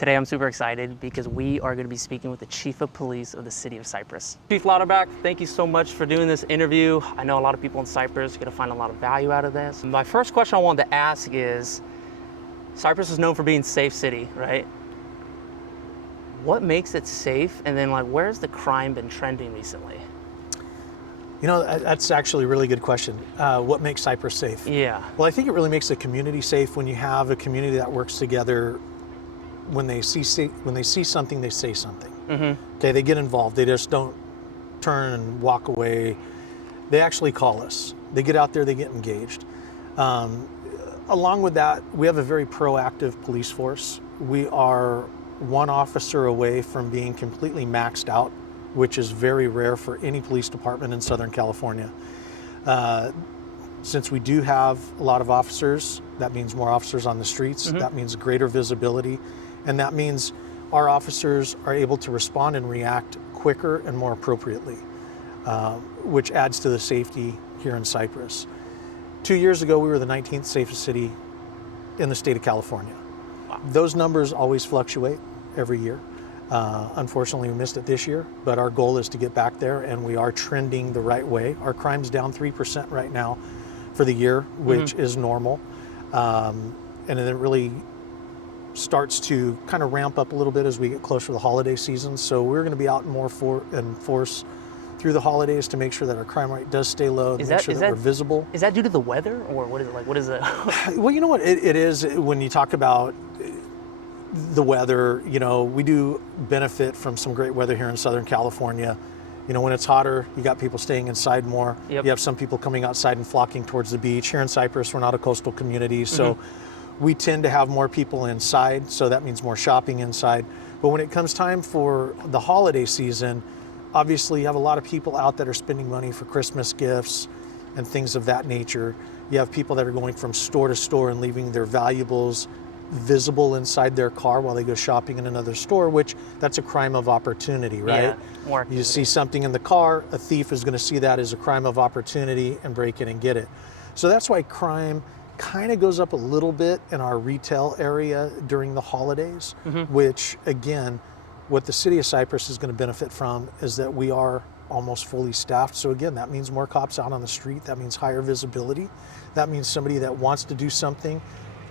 Today I'm super excited because we are going to be speaking with the Chief of Police of the City of Cypress. Chief Lauderback, thank you so much for doing this interview. I know a lot of people in Cypress are going to find a lot of value out of this. My first question I wanted to ask is, Cypress is known for being a safe city, right? What makes it safe? And then where's the crime been trending recently? You know, that's actually a really good question. What makes Cypress safe? Yeah. Well, I think it really makes the community safe when you have a community that works together. When they see something, they say something. Mm-hmm. Okay, they get involved. They just don't turn and walk away. They actually call us. They get out there, they get engaged. Along with that, we have a very proactive police force. We are one officer away from being completely maxed out, which is very rare for any police department in Southern California. Since we do have a lot of officers, that means more officers on the streets. Mm-hmm. That means greater visibility. And that means our officers are able to respond and react quicker and more appropriately, which adds to the safety here in Cypress. 2 years ago, we were the 19th safest city in the state of California. Wow. Those numbers always fluctuate every year. Unfortunately, we missed it this year, but our goal is to get back there, and we are trending the right way. Our crime's down 3% right now for the year, which is normal. And then it really starts to kind of ramp up a little bit as we get closer to the holiday season. So we're going to be out more in force through the holidays to make sure that our crime rate does stay low, to make sure that we're visible. Is that due to the weather, or what is it like? What is it? Well, you know what it is when you talk about the weather. You know, we do benefit from some great weather here in Southern California. You know, when it's hotter, you got people staying inside more. Yep. You have some people coming outside and flocking towards the beach. Here in Cypress, we're not a coastal community, so we tend to have more people inside, so that means more shopping inside. But when it comes time for the holiday season, obviously you have a lot of people out that are spending money for Christmas gifts and things of that nature. You have people that are going from store to store and leaving their valuables visible inside their car while they go shopping in another store, which that's a crime of opportunity, right? Yeah, more activity. You see something in the car, a thief is going to see that as a crime of opportunity and break in and get it. So that's why crime kind of goes up a little bit in our retail area during the holidays, which again, what the city of Cypress is going to benefit from is that we are almost fully staffed. So again, that means more cops out on the street. That means higher visibility. That means somebody that wants to do something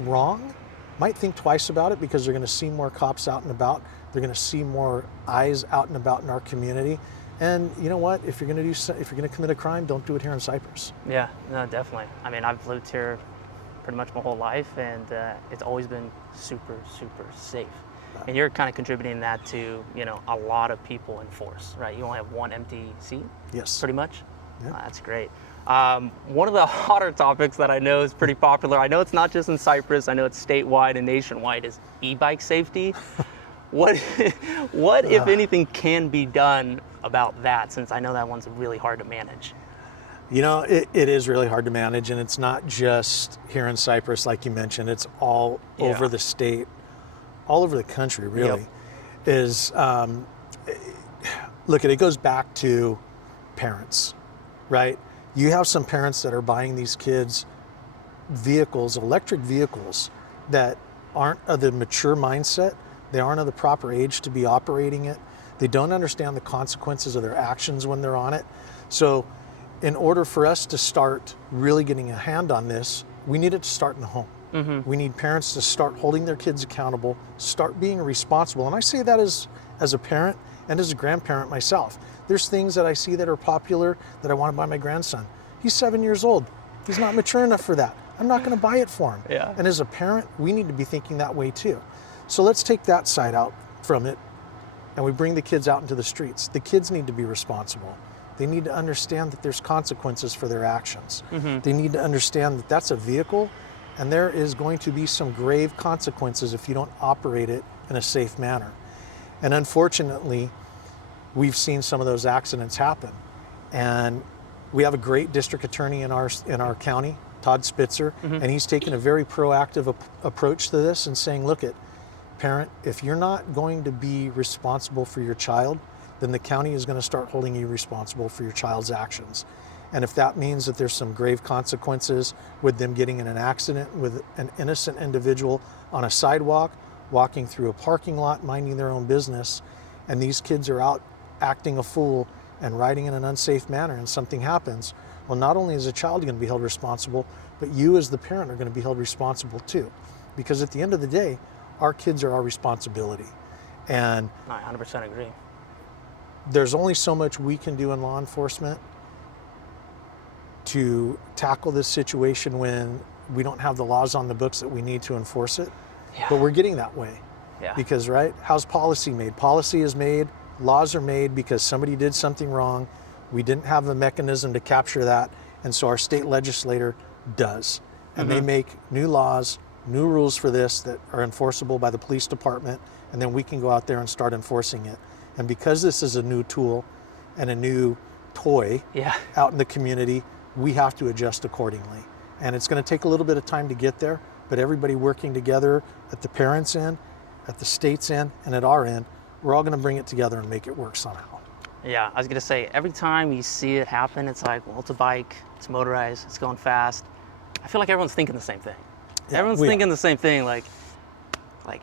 wrong might think twice about it, because they're going to see more cops out and about. They're going to see more eyes out and about in our community. And you know what? If you're going to commit a crime, don't do it here in Cypress. Yeah, no, definitely. I mean, I've lived here pretty much my whole life, and it's always been super, super safe. And you're kind of contributing that to, you know, a lot of people in force, right? You only have one empty seat? Yes. Pretty much? Yeah. That's great. One of the hotter topics that I know is pretty popular, I know it's not just in Cypress, I know it's statewide and nationwide, is e-bike safety. What if anything, can be done about that, since I know that one's really hard to manage? You know, it is really hard to manage, and it's not just here in Cypress, like you mentioned. It's all over the state, all over the country, really. Yep. Look, it goes back to parents, right? You have some parents that are buying these kids vehicles, electric vehicles, that aren't of the mature mindset. They aren't of the proper age to be operating it. They don't understand the consequences of their actions when they're on it. So in order for us to start really getting a hand on this, we need it to start in the home. We need parents to start holding their kids accountable, start being responsible. And I say that as a parent and as a grandparent myself. There's things that I see that are popular that I want to buy my grandson. He's 7 years old. He's not mature enough for that. I'm not going to buy it for him. Yeah. And as a parent, we need to be thinking that way too. So let's take that side out from it, and we bring the kids out into the streets. The kids need to be responsible. They need to understand that there's consequences for their actions. They need to understand that that's a vehicle, and there is going to be some grave consequences if you don't operate it in a safe manner. And unfortunately, we've seen some of those accidents happen. And we have a great district attorney in our county, Todd Spitzer, and he's taken a very proactive approach to this and saying, look, parent, if you're not going to be responsible for your child, then the county is going to start holding you responsible for your child's actions. And if that means that there's some grave consequences with them getting in an accident with an innocent individual on a sidewalk walking through a parking lot, minding their own business, and these kids are out acting a fool and riding in an unsafe manner, and something happens, well, not only is the child going to be held responsible, but you as the parent are going to be held responsible too. Because at the end of the day, our kids are our responsibility. And I 100% agree. there's only so much we can do in law enforcement to tackle this situation when we don't have the laws on the books that we need to enforce it. Yeah. But we're getting that way. Yeah. Because, right, how's policy made? Policy is made, laws are made because somebody did something wrong. We didn't have a mechanism to capture that, and so our state legislator does. And they make new laws, new rules for this that are enforceable by the police department, and then we can go out there and start enforcing it. And because this is a new tool and a new toy out in the community, we have to adjust accordingly. And it's going to take a little bit of time to get there, but everybody working together at the parents' end, at the state's end, and at our end, we're all going to bring it together and make it work somehow. Yeah, I was going to say, every time you see it happen, it's like, well, it's a bike, it's motorized, it's going fast. I feel like everyone's thinking the same thing. Yeah, everyone's thinking the same thing, like I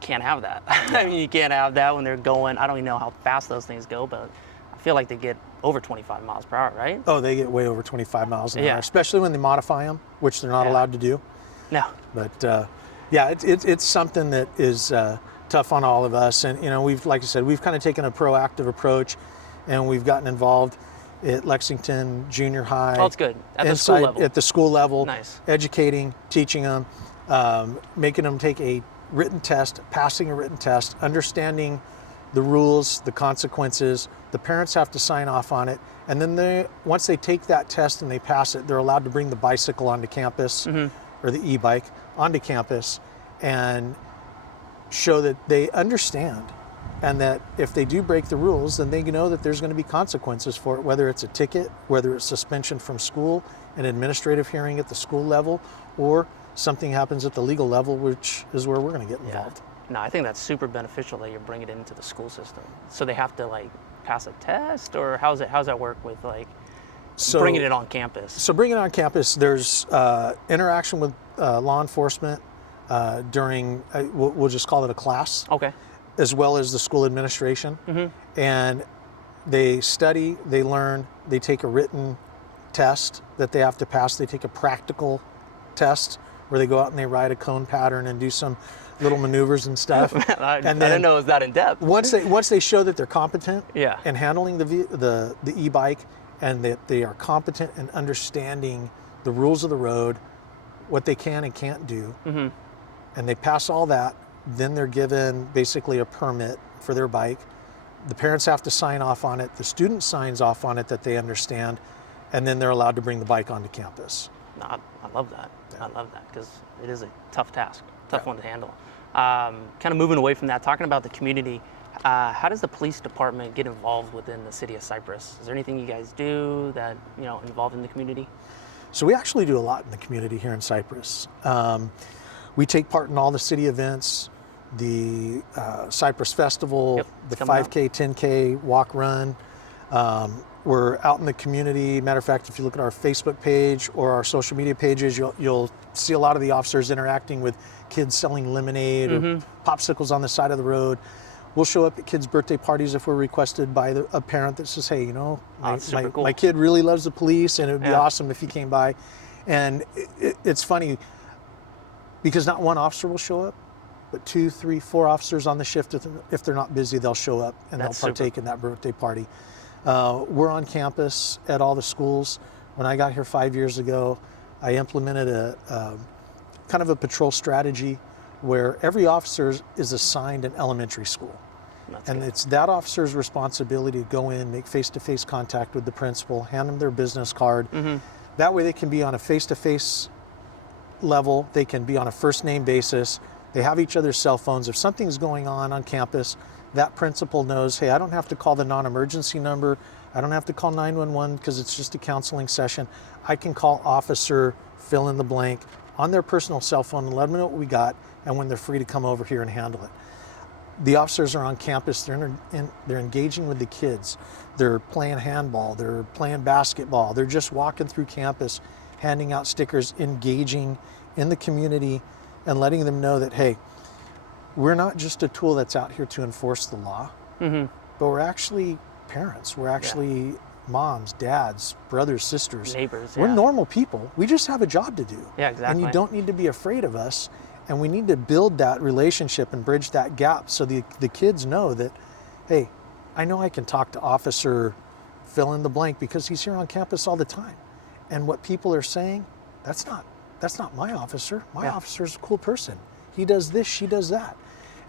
can't have that. I mean, you can't have that when they're going, I don't even know how fast those things go, but I feel like they get over 25 miles per hour, right? Oh, they get way over 25 miles an hour, especially when they modify them, which they're not allowed to do. No. But yeah, it's something that is tough on all of us. And, you know, we've, like I said, we've kind of taken a proactive approach, and we've gotten involved at Lexington Junior High. Oh, it's good. At the school level. At the school level. Nice. Educating, teaching them, making them take a written test, passing a written test, understanding the rules, the consequences. The parents have to sign off on it. And then once they take that test and they pass it, they're allowed to bring the bicycle onto campus, or the e-bike onto campus, and show that they understand, and that if they do break the rules, then they know that there's going to be consequences for it, whether it's a ticket, whether it's suspension from school, an administrative hearing at the school level, or something happens at the legal level, which is where we're going to get involved. No, I think that's super beneficial that you're bringing it into the school system. So they have to like pass a test, or how's that work with like bringing it on campus? So bringing it on campus, there's interaction with law enforcement during, we'll just call it a class. Okay. As well as the school administration. And they study, they learn, they take a written test that they have to pass. They take a practical test where they go out and they ride a cone pattern and do some little maneuvers and stuff. I didn't know it was that in depth. Once they show that they're competent in handling the e-bike, and that they are competent in understanding the rules of the road, what they can and can't do, and they pass all that, then they're given basically a permit for their bike. The parents have to sign off on it. The student signs off on it that they understand, and then they're allowed to bring the bike onto campus. No, I love that. I love that because it is a tough task, tough one to handle. Kind of moving away from that, talking about the community, how does the police department get involved within the city of Cypress? Is there anything you guys do that, you know, involved in the community? So we actually do a lot in the community here in Cypress. We take part in all the city events, the Cypress Festival, the 5K, 10K walk run. We're out in the community. Matter of fact, if you look at our Facebook page or our social media pages, you'll see a lot of the officers interacting with kids selling lemonade or popsicles on the side of the road. We'll show up at kids' birthday parties if we're requested by a parent that says, hey, you know, my kid really loves the police, and it would be awesome if he came by. And it's funny because not one officer will show up, but 2, 3, 4 officers on the shift. If they're not busy, they'll show up and they'll partake in that birthday party. We're on campus at all the schools. When I got here 5 years ago, I implemented a kind of a patrol strategy where every officer is assigned an elementary school. And it's that officer's responsibility to go in, make face-to-face contact with the principal, hand them their business card. That way they can be on a face-to-face level, they can be on a first name basis, they have each other's cell phones. If something's going on campus, that principal knows, hey, I don't have to call the non-emergency number, I don't have to call 911 because it's just a counseling session. I can call officer fill in the blank on their personal cell phone and let them know what we got, and when they're free to come over here and handle it. The officers are on campus, they're engaging with the kids. They're playing handball, they're playing basketball, they're just walking through campus, handing out stickers, engaging in the community, and letting them know that, hey, we're not just a tool that's out here to enforce the law, but we're actually parents. We're actually moms, dads, brothers, sisters. Neighbors, We're normal people. We just have a job to do. Yeah, exactly. And you don't need to be afraid of us. And we need to build that relationship and bridge that gap so the kids know that, hey, I know I can talk to Officer fill in the blank because he's here on campus all the time. And what people are saying, that's not my officer. My officer's a cool person. He does this, she does that.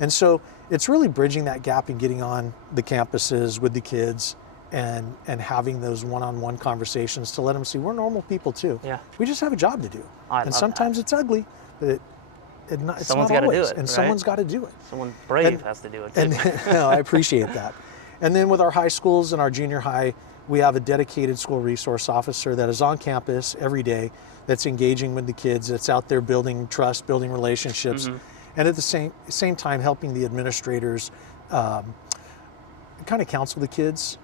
And so it's really bridging that gap and getting on the campuses with the kids and having those one-on-one conversations to let them see we're normal people too. Yeah. We just have a job to do. And sometimes it's ugly, but it's someone's not got to always. do it, and right? someone's got to do it. Someone brave has to do it too. And no, I appreciate that. And then with our high schools and our junior high, we have a dedicated school resource officer that is on campus every day, that's engaging with the kids, that's out there building trust, building relationships, and at the same time helping the administrators kind of counsel the kids,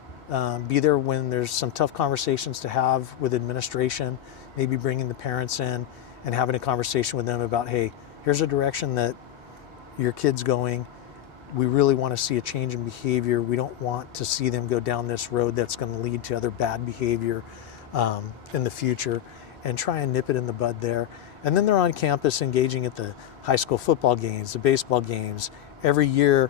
be there when there's some tough conversations to have with administration, maybe bringing the parents in and having a conversation with them about, hey, here's a direction that your kid's going. We really want to see a change in behavior. We don't want to see them go down this road that's going to lead to other bad behavior in the future, and try and nip it in the bud there. And then they're on campus engaging at the high school football games, the baseball games. Every year,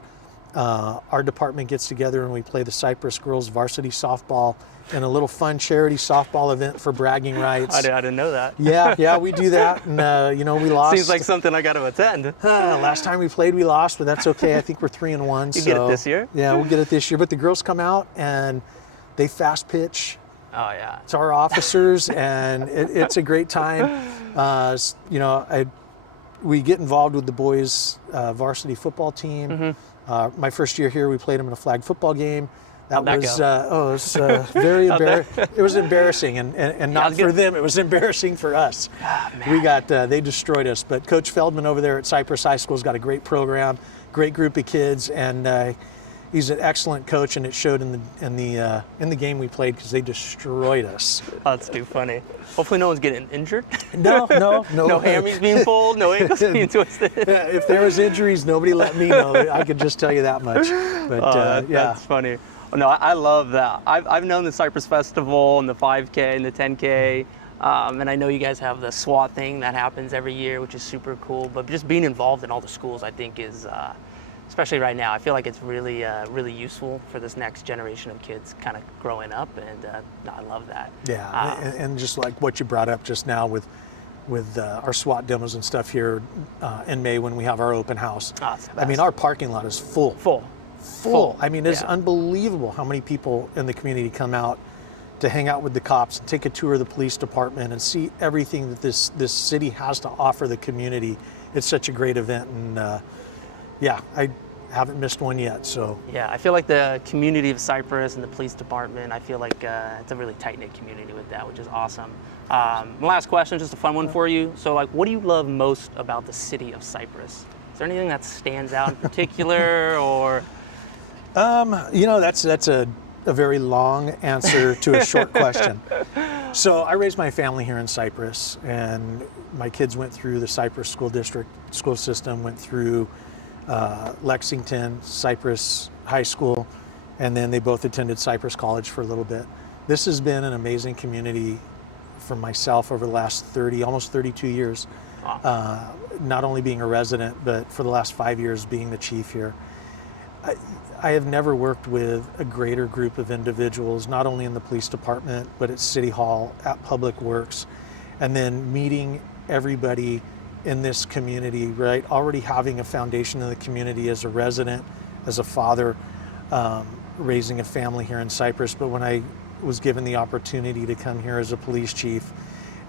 our department gets together and we play the Cypress girls varsity softball in a little fun charity softball event for bragging rights. I didn't know that. Yeah, we do that. And, we lost. Seems like something I got to attend. Last time we played, we lost, but that's okay. I think we're 3-1. You get it this year? Yeah, we'll get it this year. But the girls come out and they fast pitch. Oh, yeah. To our officers, and it's a great time. We get involved with the boys' varsity football team. My first year here, we played them in a flag football game. That was very embarrassing. It was embarrassing, and not for them. It was embarrassing for us. Oh, they destroyed us. But Coach Feldman over there at Cypress High School has got a great program, great group of kids, and he's an excellent coach, and it showed in the game we played because they destroyed us. Oh, that's too funny. Hopefully no one's getting injured. No. No hammies being pulled, no ankles being twisted. If there was injuries, nobody let me know. I could just tell you that much. But that's funny. No, I love that. I've known the Cypress Festival and the 5K and the 10K. And I know you guys have the SWAT thing that happens every year, which is super cool. But just being involved in all the schools, I think, is especially right now, I feel like it's really, really useful for this next generation of kids kind of growing up, and I love that. Yeah, and just like what you brought up just now with our SWAT demos and stuff here in May when we have our open house. Oh, I mean, our parking lot is full. I mean, it's unbelievable how many people in the community come out to hang out with the cops and take a tour of the police department and see everything that this city has to offer the community. It's such a great event, and I haven't missed one yet. So yeah, I feel like the community of Cypress and the police department, I feel like it's a really tight-knit community with that, which is awesome. Last question, just a fun one for you. So, like, what do you love most about the city of Cypress? Is there anything that stands out in particular, or? That's a very long answer to a short question. So I raised my family here in Cypress, and my kids went through the Cypress school system, went through Lexington, Cypress High School, and then they both attended Cypress College for a little bit. This has been an amazing community for myself over the last almost 32 years. Wow. Not only being a resident, but for the last 5 years being the chief here. I have never worked with a greater group of individuals, not only in the police department, but at City Hall, at Public Works, and then meeting everybody in this community, right? Already having a foundation in the community as a resident, as a father, raising a family here in Cypress. But when I was given the opportunity to come here as a police chief,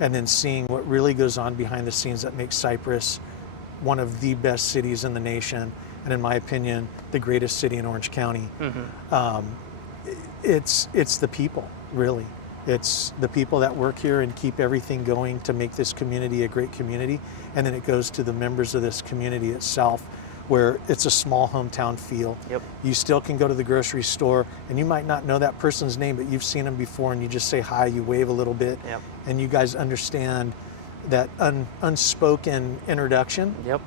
and then seeing what really goes on behind the scenes that makes Cypress one of the best cities in the nation, and in my opinion, the greatest city in Orange County. It's the people, really. It's the people that work here and keep everything going to make this community a great community. And then it goes to the members of this community itself, where it's a small hometown feel. Yep. You still can go to the grocery store, and you might not know that person's name, but you've seen them before, and you just say hi, you wave a little bit, and you guys understand that unspoken introduction. Yep.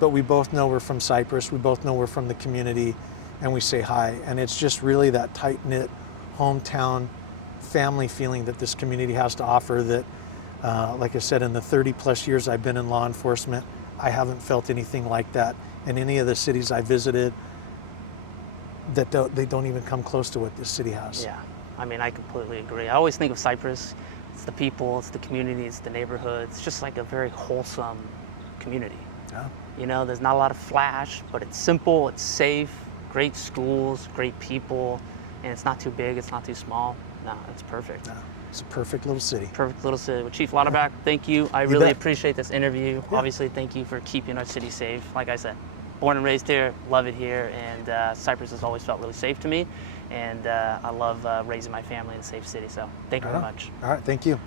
but we both know we're from Cypress. We both know we're from the community, and we say hi. And it's just really that tight-knit hometown family feeling that this community has to offer that, like I said, in the 30 plus years I've been in law enforcement, I haven't felt anything like that in any of the cities I visited. They don't even come close to what this city has. Yeah, I mean, I completely agree. I always think of Cypress, it's the people, it's the community, it's the neighborhood. It's just like a very wholesome community. Yeah. You know, there's not a lot of flash, but it's simple, it's safe, great schools, great people, and it's not too big, it's not too small. No, it's perfect. Yeah. It's a perfect little city. Perfect little city. Well, Chief Lauderback, thank you. I really appreciate this interview. Yeah. Obviously, thank you for keeping our city safe. Like I said, born and raised here, love it here, and Cypress has always felt really safe to me, and I love raising my family in a safe city, so thank you very much. All right, thank you.